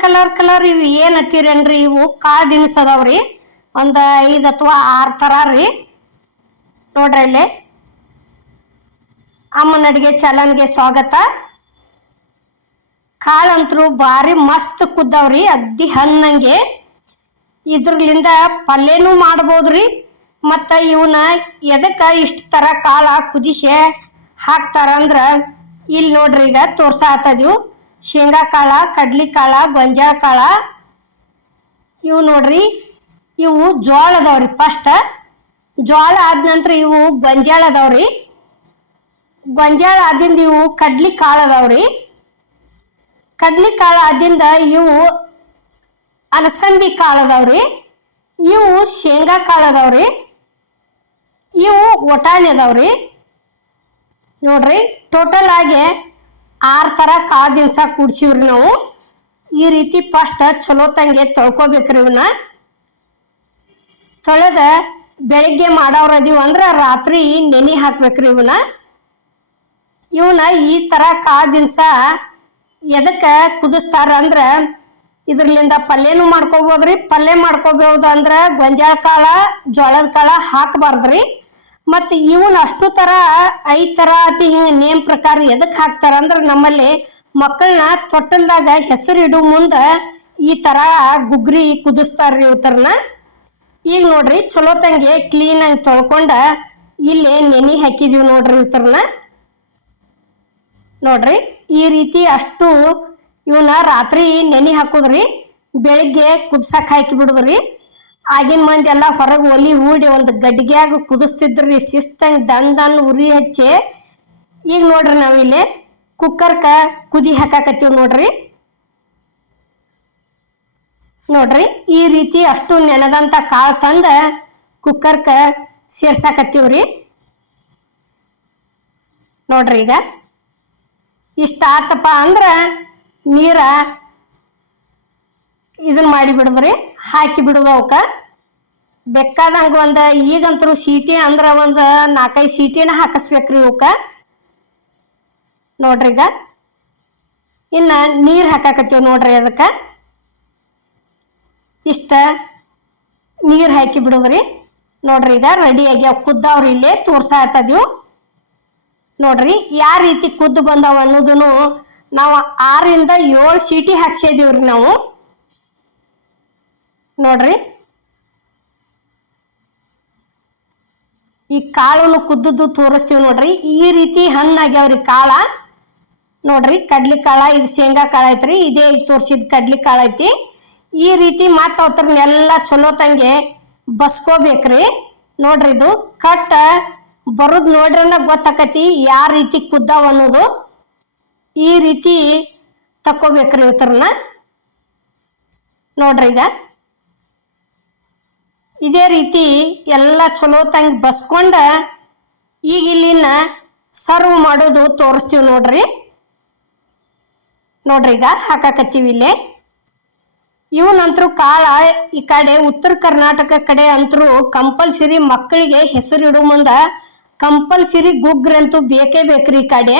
Colour colour ಇವು ಏನ್ ಹತ್ತಿರೇನ್ರಿ ಇವು? ಕಾಳು ದಿನಸ ಅದಾವ್ರಿ ಒಂದ್ ಐದ್ ಅಥವಾ ಆರ್ ತರ ರೀ. ನೋಡ್ರಿ ಇಲ್ಲಿ. ಅಮ್ಮನ ಅಡಿಗೆ ಚಲನ್ಗೆ ಸ್ವಾಗತ. ಕಾಳಂತ್ರು ಭಾರಿ ಮಸ್ತ್ ಕುದ್ದಾವ್ರಿ ಅಗ್ದಿ ಹಣ್ಣಂಗೆ. ಇದ್ರಲಿಂದ ಪಲ್ಯನೂ ಮಾಡ್ಬೋದ್ರಿ ಮತ್ತ ಇವನ್ನ ಎದಕ್ಕ ಇಷ್ಟು ತರ ಕಾಳ ಕುದಿಸೆ ಹಾಕ್ತಾರಂದ್ರ ಇಲ್ಲಿ ನೋಡ್ರಿ ಈಗ ತೋರ್ಸಾತದಿವು ಶೇಂಗಾ ಕಾಳ ಕಡ್ಲಿ ಕಾಳ ಗೊಂಜಾಳ ಕಾಳ ಇವು ನೋಡ್ರಿ, ಇವು ಜೋಳ ಅದಾವ್ರಿ ಫಸ್ಟ್ ಜೋಳ ಆದ ನಂತರ ಇವು ಗೊಂಜಾಳ ಅದಾವ್ರಿ. ಗೊಂಜಾಳ ಆದಿಂದ ಇವು ಕಡ್ಲಿ ಕಾಳು ಅದಾವ್ರಿ. ಕಡ್ಲಿ ಕಾಳು ಆದಿಂದ ಇವು ಅಲಸಂದಿ ಕಾಳು ಅದಾವ್ರಿ. ಇವು ಶೇಂಗಾ ಕಾಳು ಅದಾವ್ರಿ. ಇವು ಒಟಾಣಿ ಅದಾವ್ರಿ. ನೋಡ್ರಿ ಟೋಟಲ್ ಆಗಿ ಆರು ಥರ ಕಾಳು ದಿನಸ ಕೂಡ್ಸಿವ್ರಿ ನಾವು. ಈ ರೀತಿ ಫಸ್ಟ್ ಚಲೋ ತಂಗೆ ತೊಳ್ಕೊಬೇಕ್ರಿ ಇವನ್ನ ತೊಳೆದ ಬೆಳಿಗ್ಗೆ ಮಾಡೋರು ಅದೀವಿ ಅಂದ್ರೆ ರಾತ್ರಿ ನೆನೆ ಹಾಕ್ಬೇಕ್ರಿ ಇವನ್ನ ಇವನ್ನ ಈ ಥರ ಕಾಳು ದಿನಸ ಎದಕ್ಕೆ ಕುದಿಸ್ತಾರ ಅಂದ್ರೆ ಇದ್ರಲಿಂದ ಪಲ್ಯನೂ ಮಾಡ್ಕೋಬೋದ್ರಿ. ಪಲ್ಯ ಮಾಡ್ಕೋಬಹುದು ಅಂದ್ರೆ ಗೊಂಜಾಳ ಕಾಳ, ಜೋಳದ ಕಾಳ ಹಾಕಬಾರ್ದ್ರಿ. ಮತ್ತು ಇವನ್ ಅಷ್ಟು ಥರ ಐದು ಥರ ಅತಿ ಹಿಂಗೆ ನೇಮ್ ಪ್ರಕಾರ ಎದಕ್ಕೆ ಹಾಕ್ತಾರ ಅಂದ್ರೆ ನಮ್ಮಲ್ಲಿ ಮಕ್ಕಳನ್ನ ತೊಟ್ಟಲ್ದಾಗ ಹೆಸರು ಇಡು ಮುಂದೆ ಈ ಥರ ಗುಗ್ರಿ ಕುದಿಸ್ತಾರ್ರಿ ಇವತ್ತರನ್ನ ಈಗ ನೋಡ್ರಿ ಚಲೋ ತಂಗೆ ಕ್ಲೀನಾಗಿ ತೊಳ್ಕೊಂಡ ಇಲ್ಲಿ ನೆನೆ ಹಾಕಿದೀವಿ ನೋಡ್ರಿ ಇವತ್ತರನ್ನ ನೋಡ್ರಿ ಈ ರೀತಿ ಅಷ್ಟು ಇವನ್ನ ರಾತ್ರಿ ನೆನೆ ಹಾಕುದ್ರಿ, ಬೆಳಿಗ್ಗೆ ಕುದ್ಸಕ್ ಹಾಕಿ ಬಿಡುದ್ರಿ. ಆಗಿನ ಮಂದಿ ಎಲ್ಲ ಹೊರಗೆ ಒಲಿ ಹೂಡಿ ಒಂದು ಗಡ್ಗ್ಯಾಗ ಕುದಿಸ್ತಿದ್ರಿ, ಶಿಸ್ತಂಗ್ ದನ್ ದನ್ ಉರಿ ಹಚ್ಚಿ. ಈಗ ನೋಡ್ರಿ ನಾವಿಲ್ಲಿ ಕುಕ್ಕರ್ಕ ಕುದಿ ಹಾಕಾಕತ್ತೀವಿ ನೋಡ್ರಿ. ನೋಡ್ರಿ ಈ ರೀತಿ ಅಷ್ಟು ನೆನದಂತ ಕಾಳು ತಂದ ಕುಕ್ಕರ್ಕ ಸೇರ್ಸಾಕತ್ತೀವ್ರಿ. ನೋಡ್ರಿ ಈಗ. ಇಷ್ಟ ಆತಪ್ಪ ಅಂದ್ರೆ ನೀರ ಇದನ್ನ ಮಾಡಿ ಬಿಡುದ್ರಿ? ಹಾಕಿ ಬಿಡುದು ಅವಕ್ಕ? ಬೇಕಾದಂಗ ಒಂದು ಈಗಂತರೂ ಸೀಟಿ ಅಂದ್ರೆ ಒಂದು ನಾಲ್ಕೈದು ಸೀಟಿನ ಹಾಕಿಸ್ಬೇಕ್ರಿ ಇವಕ್ಕ ನೋಡ್ರಿ ಈಗ. ಇನ್ನು ನೀರು ಹಾಕಾಕತ್ತೀವಿ ನೋಡ್ರಿ ಅದಕ್ಕೆ. ಇಷ್ಟ ನೀರು ಹಾಕಿ ಬಿಡುದ್ರಿ? ನೋಡ್ರಿ ಈಗ ರೆಡಿ ಆಗ್ಯಾವ ಕುದ್ದಾವ್ರಿ ಇಲ್ಲೇ ತೋರ್ಸಾತದೀವು ನೋಡ್ರಿ ಯಾವ ರೀತಿ ಕುದ್ದು ಬಂದಾವ ಅನ್ನೋದನ್ನು ನಾವು ಆರಿಂದ ಏಳು ಸೀಟಿ ಹಾಕ್ಸಿದೀವ್ರಿ ನಾವು. ನೋಡ್ರಿ. ಈ ಕಾಳನ್ನು ಕುದ್ದದ್ದು ತೋರಿಸ್ತೀವಿ ನೋಡ್ರಿ. ಈ ರೀತಿ ಹಣ್ಣಾಗ್ಯಾವ್ರಿ ಕಾಳ. ನೋಡ್ರಿ, ಕಡ್ಲಿ ಕಾಳ, ಇದು ಶೇಂಗಾ ಕಾಳ ಐತ್ರಿ. ಇದೇ ತೋರಿಸಿದ ಕಡ್ಲಿ ಕಾಳ ಐತಿ. ಈ ರೀತಿ ಮತ್ತೆ ಅವತ್ರನ್ನೆಲ್ಲ ಚಲೋ ತಂಗೆ ಬಸ್ಕೋಬೇಕ್ರಿ. ನೋಡ್ರಿ ಇದು ಕಟ್ ಬರೋದ್ ನೋಡ್ರನ್ನ ಗೊತ್ತಾಕತಿ ಯಾವ ರೀತಿ ಕುದ್ದಾವ ಅನ್ನೋದು. ಈ ರೀತಿ ತಕ್ಕೋಬೇಕ್ರಿ ಇವತ್ತರನ್ನ. ನೋಡ್ರಿ ಈಗ. ಇದೇ ರೀತಿ ಎಲ್ಲ ಚಲೋ ತಂಗಿ ಬಸ್ಕೊಂಡ ಈಗ ಇಲ್ಲಿನ ಸರ್ವ್ ಮಾಡೋದು ತೋರಿಸ್ತೀವಿ ನೋಡ್ರಿ. ನೋಡ್ರಿ ಈಗ ಹಾಕಾಕತ್ತೀವಿ ಇಲ್ಲಿ. ಇವನಂತರ ಕಾಳ ಈ ಕಡೆ ಉತ್ತರ ಕರ್ನಾಟಕ ಕಡೆ ಅಂತರೂ ಕಂಪಲ್ಸರಿ ಮಕ್ಕಳಿಗೆ ಹೆಸರು ಇಡೋ ಮುಂದ ಕಂಪಲ್ಸರಿ ಗುಗ್ರಂತೂ ಬೇಕೇ ಬೇಕ್ರಿ ಈ ಕಡೆ.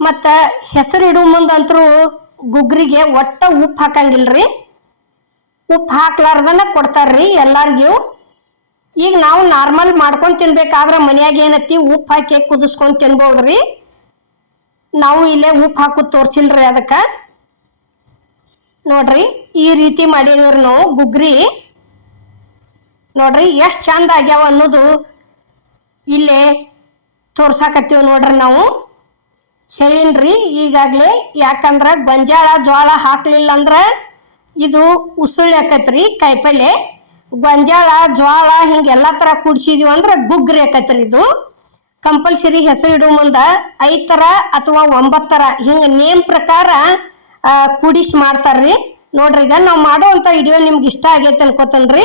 ಮತ್ತು ಹೆಸರು ಇಡೋ ಮುಂದಂತರೂ ಗುಗ್ರಿಗೆ ಒಟ್ಟ ಉಪ್ಪು ಹಾಕಂಗಿಲ್ರಿ. ಉಪ್ಪು ಹಾಕ್ಲಾರ್ದನ ಕೊಡ್ತಾರ್ರಿ ಎಲ್ಲಾರ್ಗೂ. ಈಗ ನಾವು ನಾರ್ಮಲ್ ಮಾಡ್ಕೊಂಡು ತಿನ್ಬೇಕಾದ್ರೆ ಮನೆಯಾಗ ಏನತ್ತಿ? ಉಪ್ಪು ಹಾಕಿ ಕುದಿಸ್ಕೊಂಡು ತಿನ್ಬೋದ್ರಿ. ನಾವು ಇಲ್ಲೇ ಉಪ್ಪು ಹಾಕೋದು ತೋರ್ಸಿಲ್ರಿ ಅದಕ್ಕೆ. ನೋಡ್ರಿ, ಈ ರೀತಿ ಮಾಡಿದ್ರಿ ನಾವು ಗುಗ್ರಿ. ನೋಡ್ರಿ, ಎಷ್ಟು ಚಂದ ಆಗ್ಯಾವ ಅನ್ನೋದು ಇಲ್ಲೇ ತೋರ್ಸಾಕತ್ತೀವಿ ನೋಡ್ರಿ ನಾವು. ಹೇಳಿನ್ರಿ ಈಗಾಗಲೇ, ಯಾಕಂದ್ರೆ ಗೊಂಜಾಳ ಜೋಳ ಹಾಕ್ಲಿಲ್ಲ ಅಂದ್ರೆ ಇದು ಉಸುಳಿ ಆಕತ್ರಿ ಕಾಯಿಪಲ್ಲೆ? ಗೊಂಜಾಳ, ಜ್ವಾಳ ಹಿಂಗೆ ಎಲ್ಲ ಥರ ಕುಡ್ಸಿದೀವಿ ಅಂದ್ರೆ ಗುಗ್ರಿ ಆಕತ್ರಿ ಇದು? ಕಂಪಲ್ಸರಿ ಹೆಸರು ಇಡೋ ಮುಂದೆ ಐದು ಥರ ಅಥವಾ ಒಂಬತ್ತು ಥರ ಹಿಂಗೆ ನೇಮ್ ಪ್ರಕಾರ ಕೂಡಿಸಿ ಮಾಡ್ತಾರ್ರಿ. ನೋಡ್ರಿ ಈಗ ನಾವು ಮಾಡುವಂಥ ವಿಡಿಯೋ ನಿಮ್ಗೆ ಇಷ್ಟ ಆಗೈತೆ ಅನ್ಕೋತೇನ್ರಿ.